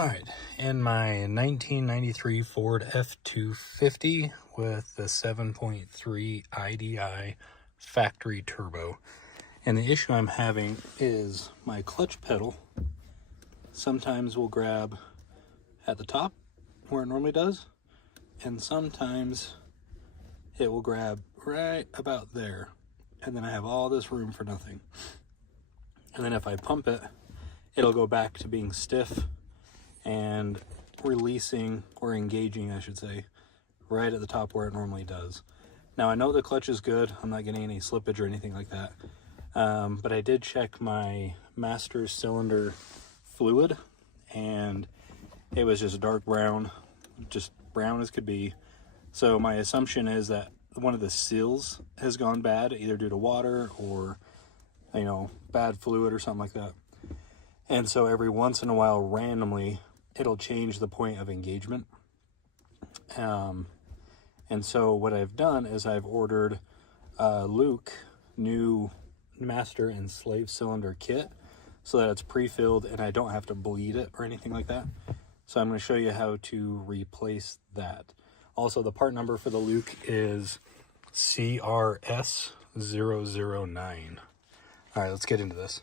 All right, in my 1993 Ford F-250 with the 7.3 IDI factory turbo. And the issue I'm having is my clutch pedal sometimes will grab at the top where it normally does, and sometimes it will grab right about there, and then I have all this room for nothing. And then if I pump it, it'll go back to being stiff and releasing, or engaging I should say, right at the top where it normally does. Now I know the clutch is good, I'm not getting any slippage or anything like that, but I did check my master cylinder fluid and it was just dark brown, just brown as could be. So my assumption is that one of the seals has gone bad, either due to water or, you know, bad fluid or something like that. And so every once in a while, randomly, it'll change the point of engagement. And so what I've done is I've ordered a Luke new master and slave cylinder kit so that it's pre-filled and I don't have to bleed it or anything like that. So I'm going to show you how to replace that. Also, the part number for the Luke is CRS009. All right, let's get into this.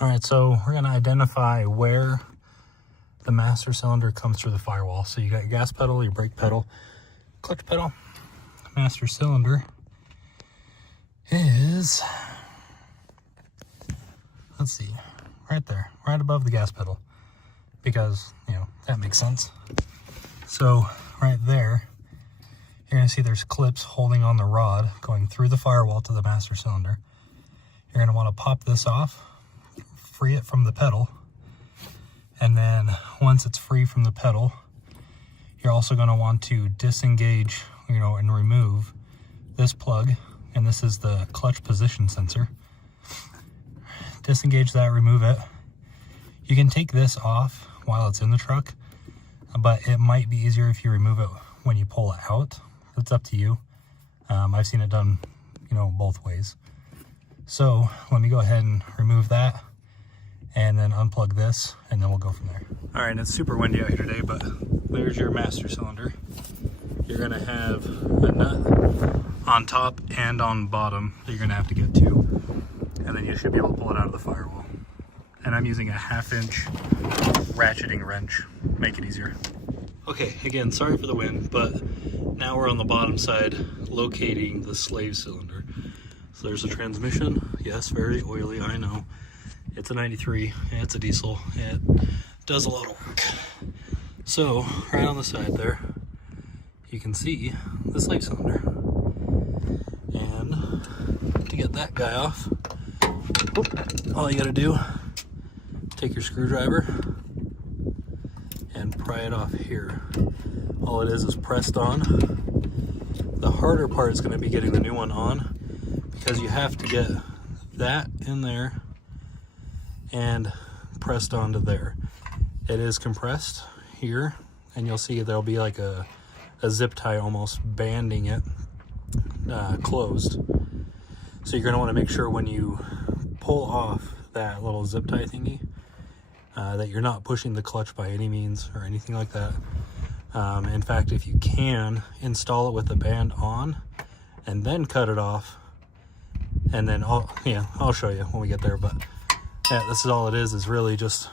All right, so we're going to identify where the master cylinder comes through the firewall. So you got your gas pedal, your brake pedal, clutch pedal. Master cylinder is, let's see, right there, right above the gas pedal, because, you know, that makes sense. So right there, you're going to see there's clips holding on the rod going through the firewall to the master cylinder. You're going to want to pop this off, free it from the pedal, and then once it's free from the pedal, you're also going to want to disengage, you know, and remove this plug, and this is the clutch position sensor. Disengage that, remove it. You can take this off while it's in the truck, but it might be easier if you remove it when you pull it out. It's up to you. I've seen it done, you know, both ways. So let me go ahead and remove that and then unplug this, and then we'll go from there. All right, it's super windy out here today, but there's your master cylinder. You're gonna have a nut on top and on bottom that you're gonna have to get to, and then you should be able to pull it out of the firewall. And I'm using a 1/2 inch ratcheting wrench, make it easier. Okay, again, sorry for the wind, but now we're on the bottom side locating the slave cylinder. So there's a transmission, yes, very oily, I know. It's a 93, it's a diesel, it does a lot of work. So, right on the side there, you can see the slave cylinder. And to get that guy off, all you gotta do, take your screwdriver and pry it off here. All it is pressed on. The harder part is gonna be getting the new one on, because you have to get that in there and pressed onto there. It is compressed here, and you'll see there'll be like a zip tie almost banding it closed. So you're gonna wanna make sure when you pull off that little zip tie thingy that you're not pushing the clutch by any means or anything like that. In fact, if you can, install it with the band on and then cut it off, and then I'll show you when we get there. But yeah, this is all it is really just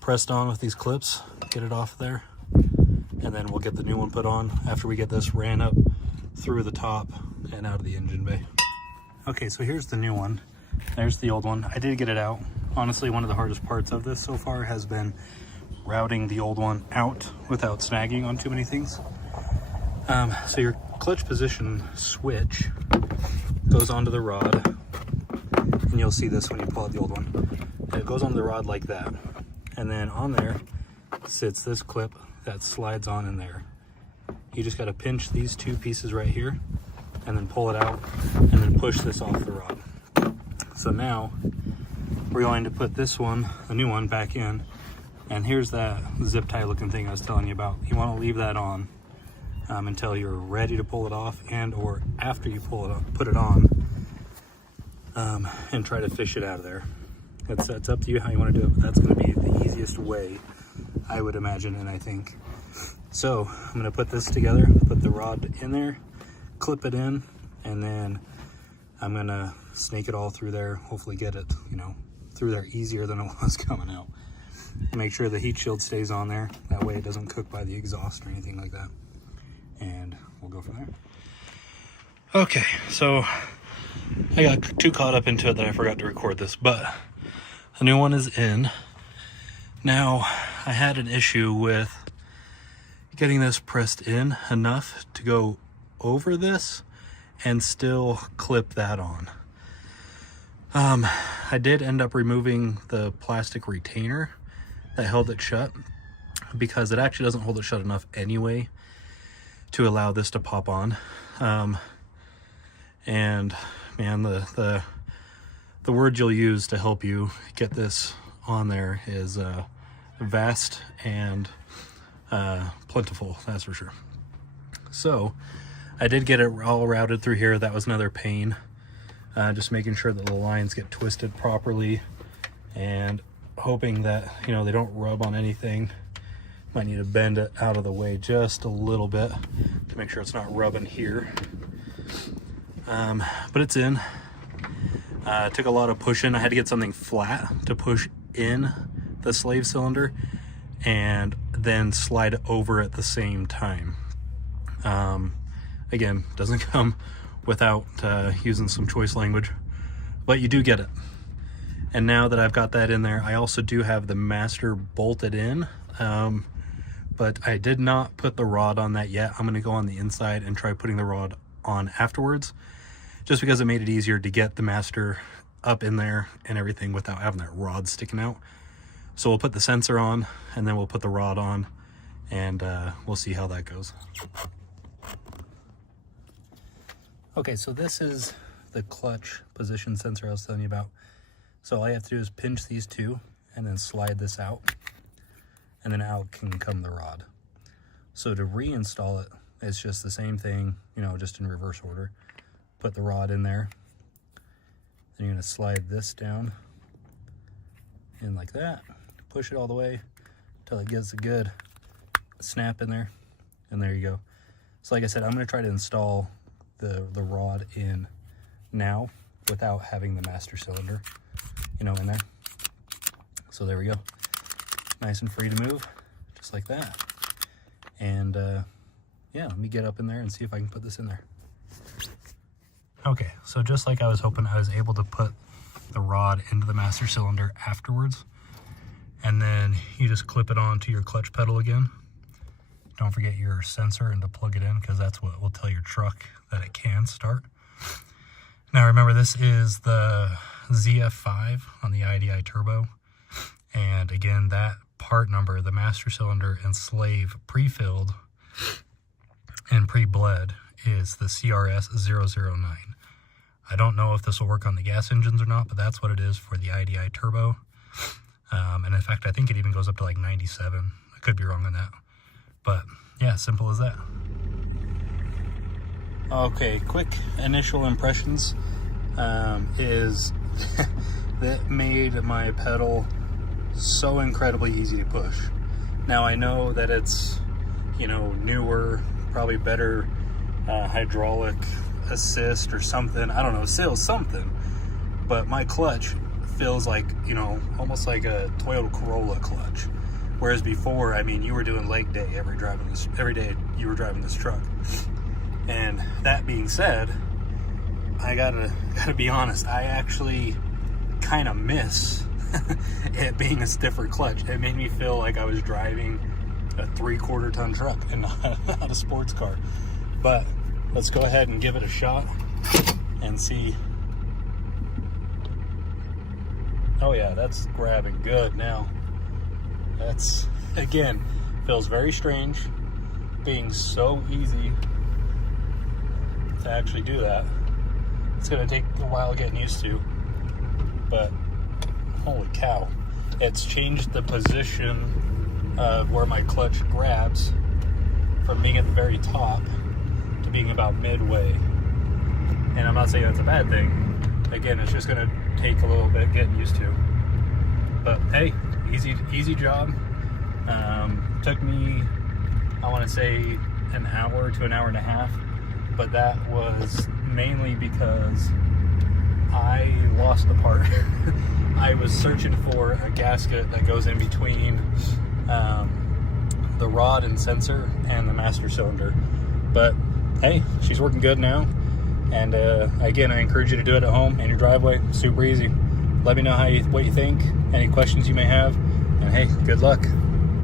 pressed on with these clips, get it off there, and then we'll get the new one put on after we get this ran up through the top and out of the engine bay. Okay, so here's the new one. There's the old one. I did get it out. Honestly, one of the hardest parts of this so far has been routing the old one out without snagging on too many things. So your clutch position switch goes onto the rod, and you'll see this when you pull out the old one. And it goes on the rod like that, and then on there sits this clip that slides on in there. You just got to pinch these two pieces right here and then pull it out and then push this off the rod. So now we're going to put this one, the new one, back in, and here's that zip tie looking thing I was telling you about. You want to leave that on until you're ready to pull it off, and or after you pull it up, put it on, and try to fish it out of there. It's up to you how you want to do it, but that's going to be the easiest way I would imagine and I think. So I'm gonna put this together, put the rod in there, clip it in, and then I'm gonna snake it all through there, hopefully get it, you know, through there easier than it was coming out. Make sure the heat shield stays on there, that way it doesn't cook by the exhaust or anything like that. And we'll go from there. Okay, so I got too caught up into it that I forgot to record this, but the new one is in. Now, I had an issue with getting this pressed in enough to go over this and still clip that on. I did end up removing the plastic retainer that held it shut, because it actually doesn't hold it shut enough anyway to allow this to pop on. And man, the word you'll use to help you get this on there is vast and plentiful, that's for sure. So I did get it all routed through here. That was another pain, just making sure that the lines get twisted properly and hoping that, you know, they don't rub on anything. Might need to bend it out of the way just a little bit to make sure it's not rubbing here. But it's in. It took a lot of pushing. I had to get something flat to push in the slave cylinder and then slide over at the same time. Again, doesn't come without using some choice language, but you do get it. And now that I've got that in there, I also do have the master bolted in, but I did not put the rod on that yet. I'm going to go on the inside and try putting the rod on afterwards, just because it made it easier to get the master up in there and everything without having that rod sticking out. So we'll put the sensor on and then we'll put the rod on, and we'll see how that goes. Okay, so this is the clutch position sensor I was telling you about. So all you have to do is pinch these two and then slide this out, and then out can come the rod. So to reinstall it, it's just the same thing, you know, just in reverse order. Put the rod in there, then you're gonna slide this down in like that, push it all the way until it gets a good snap in there, and there you go. So like I said, I'm gonna try to install the rod in now without having the master cylinder, you know, in there. So there we go, nice and free to move, just like that. And yeah, let me get up in there and see if I can put this in there. Okay, so just like I was hoping, I was able to put the rod into the master cylinder afterwards, and then you just clip it onto your clutch pedal again. Don't forget your sensor and to plug it in, because that's what will tell your truck that it can start. Now remember, this is the ZF5 on the IDI Turbo, and again, that part number, the master cylinder and slave pre-filled and pre-bled, is the CRS009. I don't know if this will work on the gas engines or not, but that's what it is for the IDI Turbo. And in fact, I think it even goes up to like 97. I could be wrong on that. But yeah, simple as that. Okay, quick initial impressions is that made my pedal so incredibly easy to push. Now I know that it's, you know, newer, probably better hydraulic assist or something, I don't know, still something, but my clutch feels like, you know, almost like a Toyota Corolla clutch, whereas before, I mean, you were doing leg day every day you were driving this truck. And that being said, I gotta be honest, I actually kind of miss it being a stiffer clutch. It made me feel like I was driving a 3/4 ton truck and not a sports car. But let's go ahead and give it a shot and see. Oh yeah, that's grabbing good now. That's, again, feels very strange being so easy to actually do that. It's gonna take a while getting used to, but holy cow, it's changed the position of where my clutch grabs from being at the very top to being about midway. And I'm not saying that's a bad thing. Again, it's just gonna take a little bit getting used to. But hey, easy job. Took me, I want to say, an hour to an hour and a half, but that was mainly because I lost the part. I was searching for a gasket that goes in between the rod and sensor and the master cylinder. But hey, she's working good now. And again, I encourage you to do it at home in your driveway. Super easy. Let me know what you think, any questions you may have, and hey, good luck.